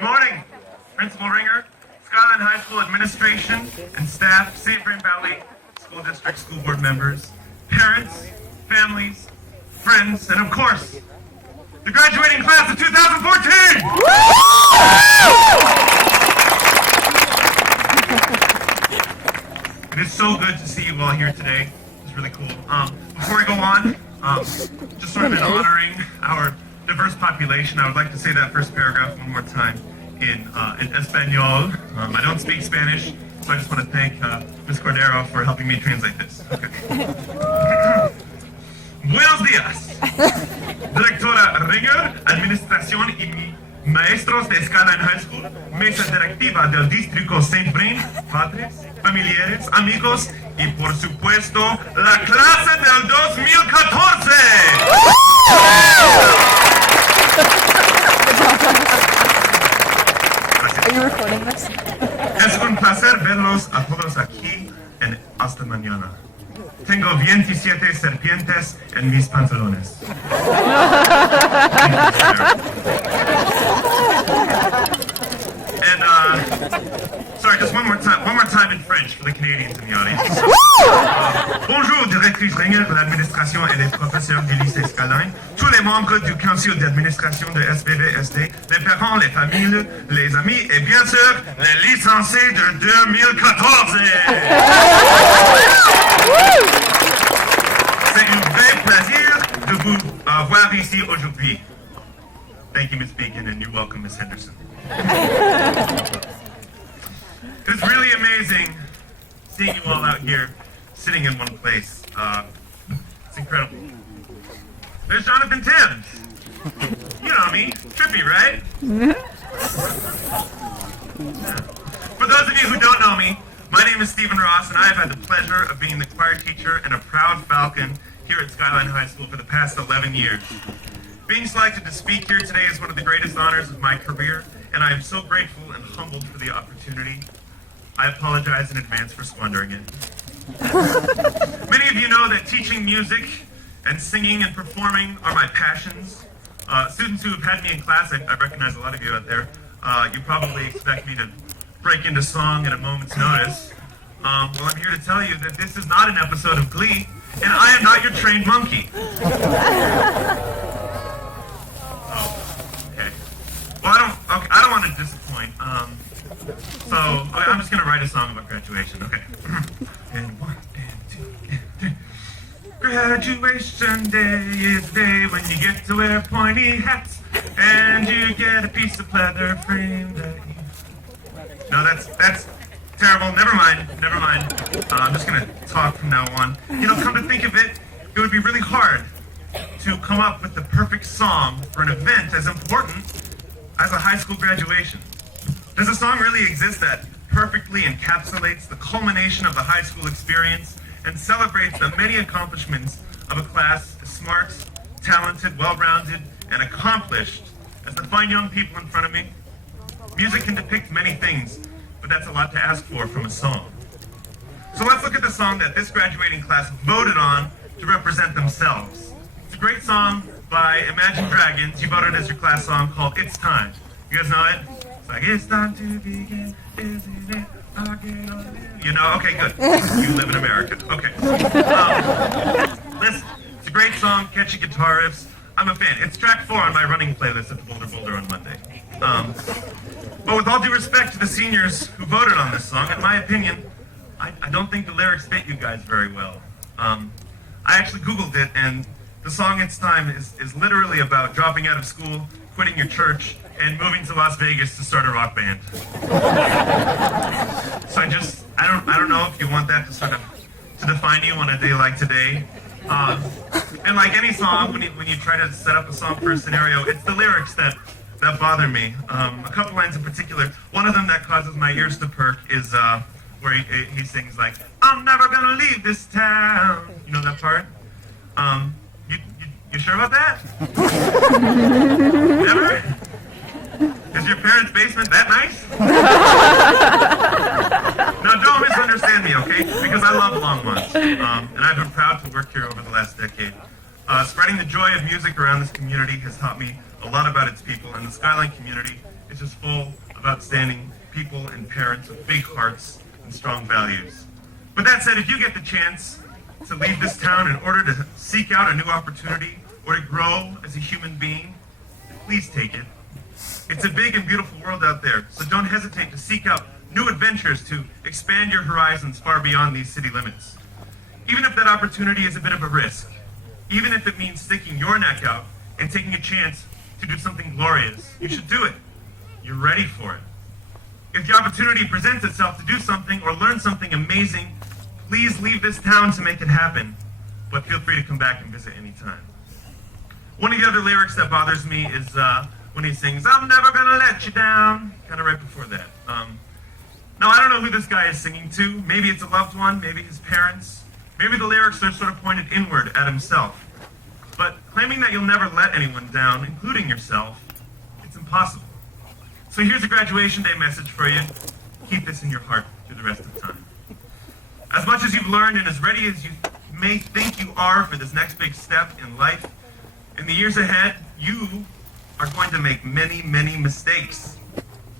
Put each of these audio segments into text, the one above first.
Good morning, Principal Ringer, Skyline High School administration and staff, St. Vrain Valley School District School Board members, parents, families, friends, and of course, the graduating class of 2014! It is so good to see you all here today. It's really cool. Before we go on, just sort of in honoring our diverse population, I would like to say that first paragraph one more time in Espanol. I don't speak Spanish, so I just want to thank Ms. Cordero for helping me translate this. Okay. Buenos días, Directora Ringer, Administración y Maestros de Skyline High School, Mesa Directiva del Distrito St. Vrain, padres, familiares, amigos y por supuesto la clase del 2014. Are you recording this? Es un placer verlos a todos aquí en hasta mañana. Tengo 27 serpientes en mis pantalones. And sorry, just one more time in French for the Canadians in the audience. Bonjour, directrice Ringer de l'administration et les professeurs du lycée Skyline, tous les membres du conseil d'administration de SBVSD, les parents, les familles, les amis et bien sûr les licenciés de 2014. C'est un vrai plaisir de vous voir ici aujourd'hui. Thank you, Ms. Beacon, and you're welcome, Ms. Henderson. It's really amazing seeing you all out here sitting in one place. It's incredible. There's Jonathan Timms. You know me, trippy, right? Yeah. For those of you who don't know me, my name is Stephen Ross, and I've had the pleasure of being the choir teacher and a proud Falcon here at Skyline High School for the past 11 years. Being selected to speak here today is one of the greatest honors of my career, and I am so grateful and humbled for the opportunity. I apologize in advance for squandering it. Many of you know that teaching music and singing and performing are my passions. Students who have had me in class, I recognize a lot of you out there, you probably expect me to break into song at a moment's notice. Well, I'm here to tell you that this is not an episode of Glee, and I am not your trained monkey. Well, I don't want to disappoint. So I'm just gonna write a song about graduation. Okay. And 1 and 2 and 3. Graduation day is the day when you get to wear pointy hats and you get a piece of pleather frame that you... No, that's terrible. Never mind. I'm just gonna talk from now on. You know, come to think of it, it would be really hard to come up with the perfect song for an event as important as a high school graduation. Does a song really exist that perfectly encapsulates the culmination of the high school experience and celebrates the many accomplishments of a class as smart, talented, well-rounded, and accomplished as the fine young people in front of me? Music can depict many things, but that's a lot to ask for from a song. So let's look at the song that this graduating class voted on to represent themselves. It's a great song by Imagine Dragons. You voted as your class song called It's Time. You guys know it? It's like, it's time to begin, isn't it? You know? Okay, good. You live in America. Okay. Listen, it's a great song, catchy guitar riffs. I'm a fan. It's track 4 on my running playlist at the Boulder on Monday. But with all due respect to the seniors who voted on this song, in my opinion, I don't think the lyrics fit you guys very well. I actually Googled it, and the song It's Time is literally about dropping out of school, quitting your church, and moving to Las Vegas to start a rock band. So I don't know if you want that to sort of to define you on a day like today. And like any song, when you try to set up a song for a scenario, it's the lyrics that bother me. A couple lines in particular. One of them that causes my ears to perk is where he sings like, "I'm never gonna leave this town." You know that part? You sure about that? Never? Is your parents' basement that nice? Now, don't misunderstand me, okay? Because I love Longmont, and I've been proud to work here over the last decade. Spreading the joy of music around this community has taught me a lot about its people, and the Skyline community is just full of outstanding people and parents with big hearts and strong values. But that said, if you get the chance to leave this town in order to seek out a new opportunity or to grow as a human being, please take it. It's a big and beautiful world out there, so don't hesitate to seek out new adventures to expand your horizons far beyond these city limits. Even if that opportunity is a bit of a risk, even if it means sticking your neck out and taking a chance to do something glorious, you should do it. You're ready for it. If the opportunity presents itself to do something or learn something amazing, please leave this town to make it happen, but feel free to come back and visit anytime. One of the other lyrics that bothers me is when he sings, "I'm never gonna let you down," kind of right before that. Now, I don't know who this guy is singing to. Maybe it's a loved one, maybe his parents. Maybe the lyrics are sort of pointed inward at himself. But claiming that you'll never let anyone down, including yourself, it's impossible. So here's a graduation day message for you. Keep this in your heart through the rest of time. As much as you've learned and as ready as you may think you are for this next big step in life, in the years ahead, you are going to make many, many mistakes.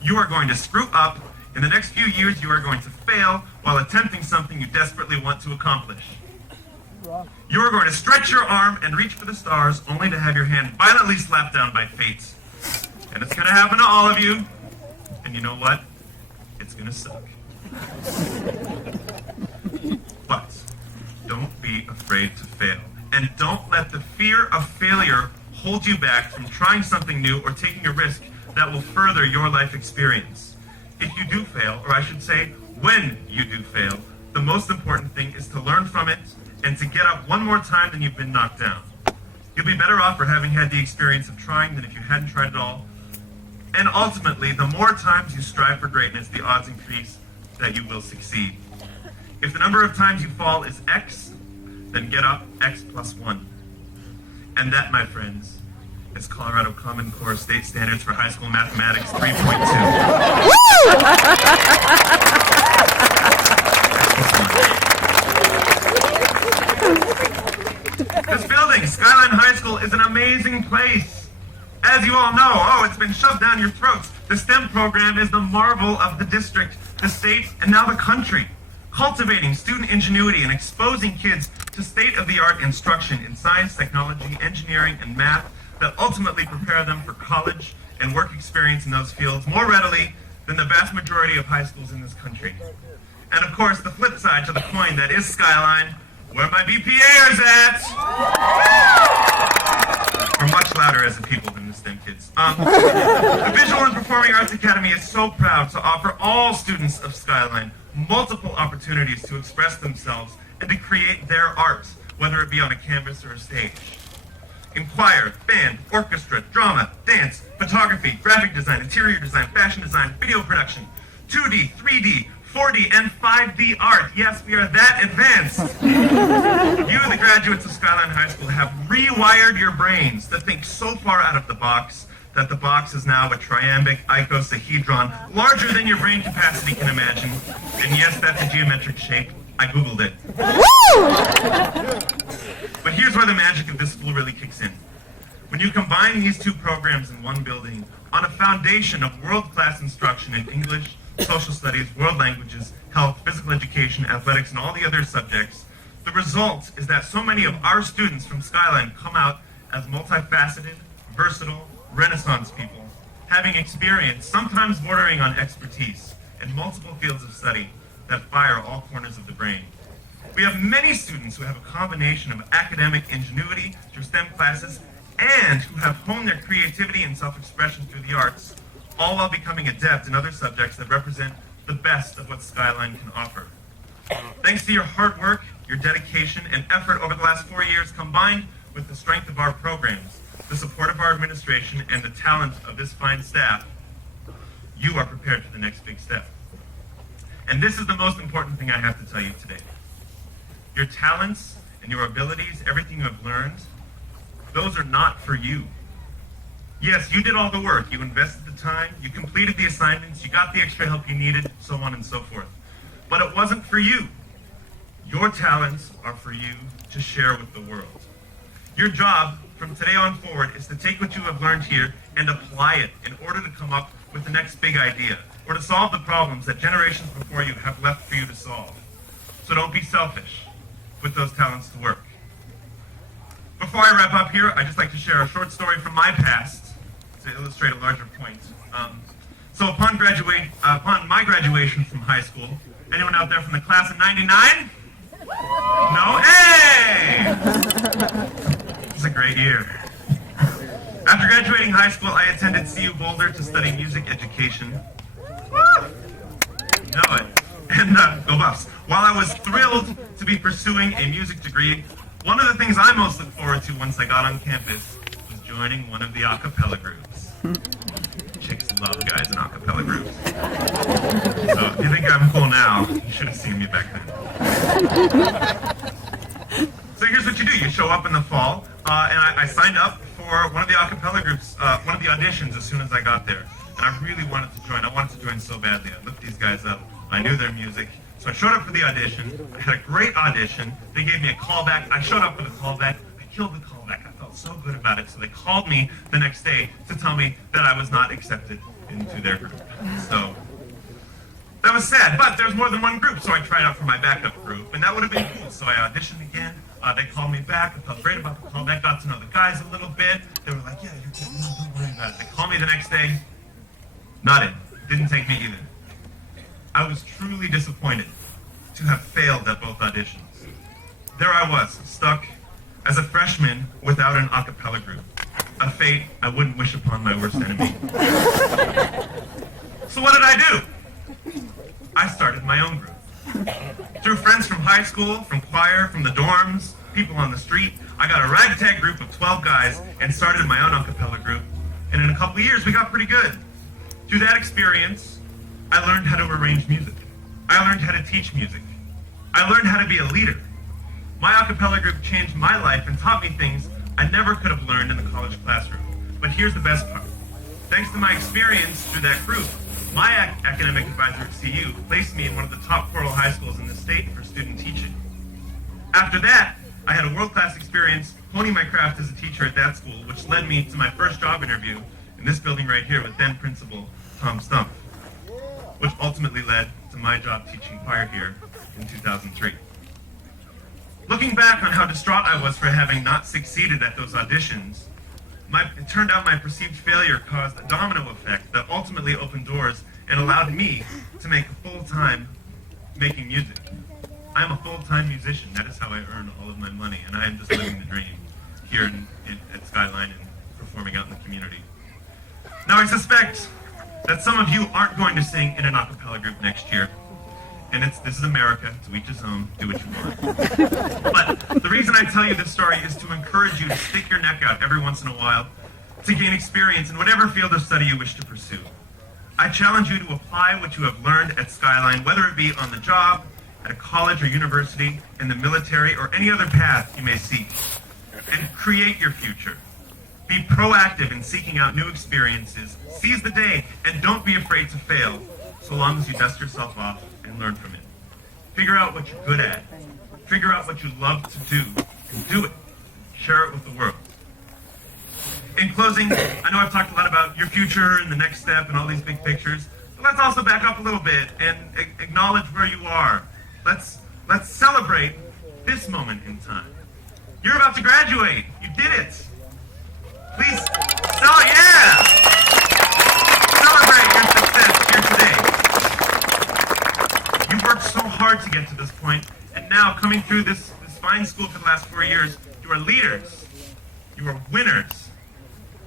You are going to screw up. In the next few years, you are going to fail while attempting something you desperately want to accomplish. You are going to stretch your arm and reach for the stars, only to have your hand violently slapped down by fate. And it's going to happen to all of you. And you know what? It's going to suck. But don't be afraid to fail. And don't let the fear of failure hold you back from trying something new or taking a risk that will further your life experience. If you do fail, or I should say, when you do fail, the most important thing is to learn from it and to get up one more time than you've been knocked down. You'll be better off for having had the experience of trying than if you hadn't tried at all. And ultimately, the more times you strive for greatness, the odds increase that you will succeed. If the number of times you fall is X, then get up X plus 1. And that, my friends, is Colorado Common Core State Standards for High School Mathematics 3.2. This building, Skyline High School, is an amazing place. As you all know, it's been shoved down your throats. The STEM program is the marvel of the district, the state, and now the country. Cultivating student ingenuity and exposing kids to state-of-the-art instruction in science, technology, engineering, and math that ultimately prepare them for college and work experience in those fields more readily than the vast majority of high schools in this country. And of course, the flip side to the coin that is Skyline, where my BPAers at? We're much louder as a people than the STEM kids. The Visual and Performing Arts Academy is so proud to offer all students of Skyline multiple opportunities to express themselves and to create their art, whether it be on a canvas or a stage. In choir, band, orchestra, drama, dance, photography, graphic design, interior design, fashion design, video production, 2D, 3D, 4D, and 5D art. Yes, we are that advanced. You, the graduates of Skyline High School, have rewired your brains to think so far out of the box that the box is now a triambic icosahedron larger than your brain capacity can imagine. And yes, that's a geometric shape. I Googled it. But here's where the magic of this school really kicks in. When you combine these two programs in one building on a foundation of world-class instruction in English, social studies, world languages, health, physical education, athletics, and all the other subjects, the result is that so many of our students from Skyline come out as multifaceted, versatile, Renaissance people, having experience, sometimes bordering on expertise, in multiple fields of study that fire all corners of the brain. We have many students who have a combination of academic ingenuity through STEM classes and who have honed their creativity and self-expression through the arts, all while becoming adept in other subjects that represent the best of what Skyline can offer. Thanks to your hard work, your dedication, and effort over the last 4 years, combined with the strength of our programs, the support of our administration, and the talent of this fine staff, you are prepared for the next big step. And this is the most important thing I have to tell you today. Your talents and your abilities, everything you have learned, those are not for you. Yes, you did all the work. You invested the time, you completed the assignments, you got the extra help you needed, so on and so forth. But it wasn't for you. Your talents are for you to share with the world. Your job from today on forward is to take what you have learned here and apply it in order to come up with the next big idea, or to solve the problems that generations before you have left for you to solve. So don't be selfish. Put those talents to work. Before I wrap up here, I'd just like to share a short story from my past to illustrate a larger point. So upon my graduation from high school, anyone out there from the class of '99? No? Hey! It was a great year. After graduating high school, I attended CU Boulder to study music education. Woo! You know it. And go Buffs. While I was thrilled to be pursuing a music degree, one of the things I most looked forward to once I got on campus was joining one of the a cappella groups. Chicks love guys in a cappella groups. So if you think I'm cool now, you should have seen me back then. So here's what you do. You show up in the fall, and I signed up for one of the a cappella groups, one of the auditions as soon as I got there. And I really wanted to join. I wanted to join so badly. I looked these guys up. I knew their music. So I showed up for the audition. I had a great audition. They gave me a callback. I showed up for the callback. I killed the callback. I felt so good about it. So they called me the next day to tell me that I was not accepted into their group. So that was sad. But there's more than one group. So I tried out for my backup group. And that would have been cool. So I auditioned again. They called me back. I felt great about the callback. Got to know the guys a little bit. They were like, yeah, you're good. No, don't worry about it. They called me the next day. Not in. Didn't take me either. I was truly disappointed to have failed at both auditions. There I was, stuck as a freshman without an a cappella group. A fate I wouldn't wish upon my worst enemy. So what did I do? I started my own group. Through friends from high school, from choir, from the dorms, people on the street, I got a ragtag group of 12 guys and started my own a cappella group. And in a couple of years, we got pretty good. Through that experience, I learned how to arrange music. I learned how to teach music. I learned how to be a leader. My a cappella group changed my life and taught me things I never could have learned in the college classroom. But here's the best part. Thanks to my experience through that group, my academic advisor at CU placed me in one of the top choral high schools in the state for student teaching. After that, I had a world-class experience honing my craft as a teacher at that school, which led me to my first job interview in this building right here with then Principal Tom Stump, which ultimately led to my job teaching choir here in 2003. Looking back on how distraught I was for having not succeeded at those auditions, it turned out my perceived failure caused a domino effect that ultimately opened doors and allowed me to make a full-time making music. I am a full-time musician. That is how I earn all of my money, and I am just living the dream here at Skyline and performing out in the community. Now, I suspect that some of you aren't going to sing in an a cappella group next year. And this is America, to each his own, do what you want. But the reason I tell you this story is to encourage you to stick your neck out every once in a while to gain experience in whatever field of study you wish to pursue. I challenge you to apply what you have learned at Skyline, whether it be on the job, at a college or university, in the military, or any other path you may seek, and create your future. Be proactive in seeking out new experiences, seize the day, and don't be afraid to fail, so long as you dust yourself off and learn from it. Figure out what you're good at. Figure out what you love to do, and do it. Share it with the world. In closing, I know I've talked a lot about your future and the next step and all these big pictures, but let's also back up a little bit and acknowledge where you are. Let's celebrate this moment in time. You're about to graduate. You did it. Please, celebrate your success here today. You worked so hard to get to this point, and now coming through this fine school for the last 4 years, you are leaders. You are winners.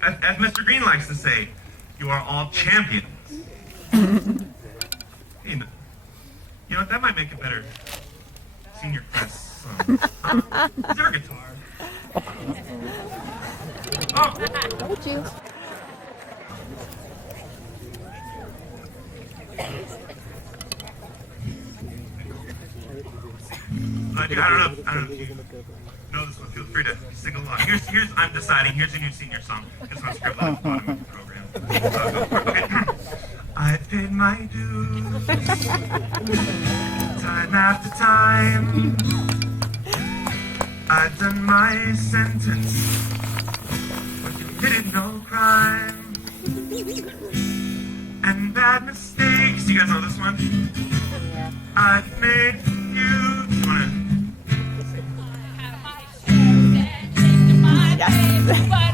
As Mr. Green likes to say, you are all champions. You know, that might make a better senior class song. Is there a guitar? Oh! Would you? I don't know if you know this one. Feel free to sing along. I'm deciding. Here's your new senior song. This one's scribbled at the bottom of the program. Okay. I've paid my dues, time after time. I've done my sentence no crime and bad mistakes. You guys know this one? Yeah. I've made you. You wanna? Yes.